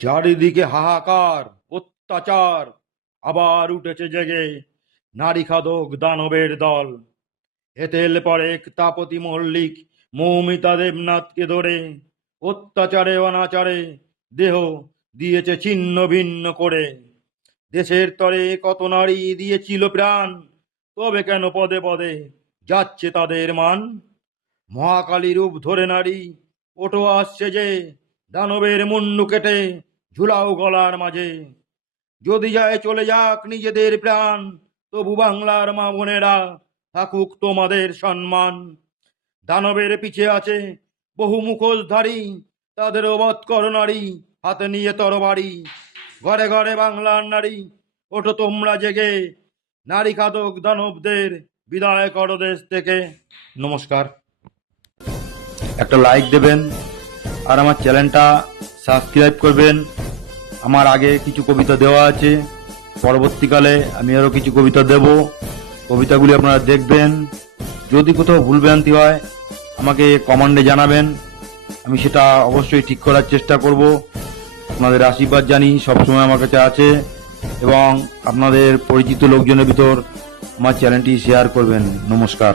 চারিদিকে হাহাকার, অত্যাচার, আবার উঠেছে জেগে নারী খাদক দানবের দল। এতেল পরেখ, তাপতি মল্লিক, মৌমিতা দেবনাথকে ধরে অত্যাচারে অনাচারে দেহ দিয়েছে ছিন্ন ভিন্ন করে। দেশের তরে কত নারী দিয়েছিল প্রাণ, তবে কেন পদে পদে যাচ্ছে তাদের মান? মহাকালী রূপ ধরে নারী, ওঠো আসছে যে, দানবের মুন্ডু কেটে ঝুলাও গলার মাঝে। যদি যায় চলে যাক নিজেদের প্রাণ, তবু বাংলার মা বোনেরা থাকুক তোমাদের সম্মান। দানবের পিছে আছে বহু মুখোশধারী, তাদের বধ করো নারী, হাতে নিয়ে তরবারি। ঘরে ঘরে বাংলার নারী, ওঠো তোমরা জেগে, নারী খাদক দানবদের বিদায় করো দেশ থেকে। নমস্কার। একটা লাইক দেবেন আর আমার চ্যানেলটা সাবস্ক্রাইব করবেন। আমার আগে কিছু কবিতা দেওয়া আছে, পরবর্তীকালে আমি আরও কিছু কবিতা দেব। কবিতাগুলি আপনারা দেখবেন। যদি কোথাও ভুলভ্রান্তি হয় আমাকে কমেন্টে জানাবেন, আমি সেটা অবশ্যই ঠিক করার চেষ্টা করব। আপনাদের আশীর্বাদ জানি সবসময় আমার কাছে আছে, এবং আপনাদের পরিচিত লোকজনের ভিতর আমার চ্যানেলটি শেয়ার করবেন। নমস্কার।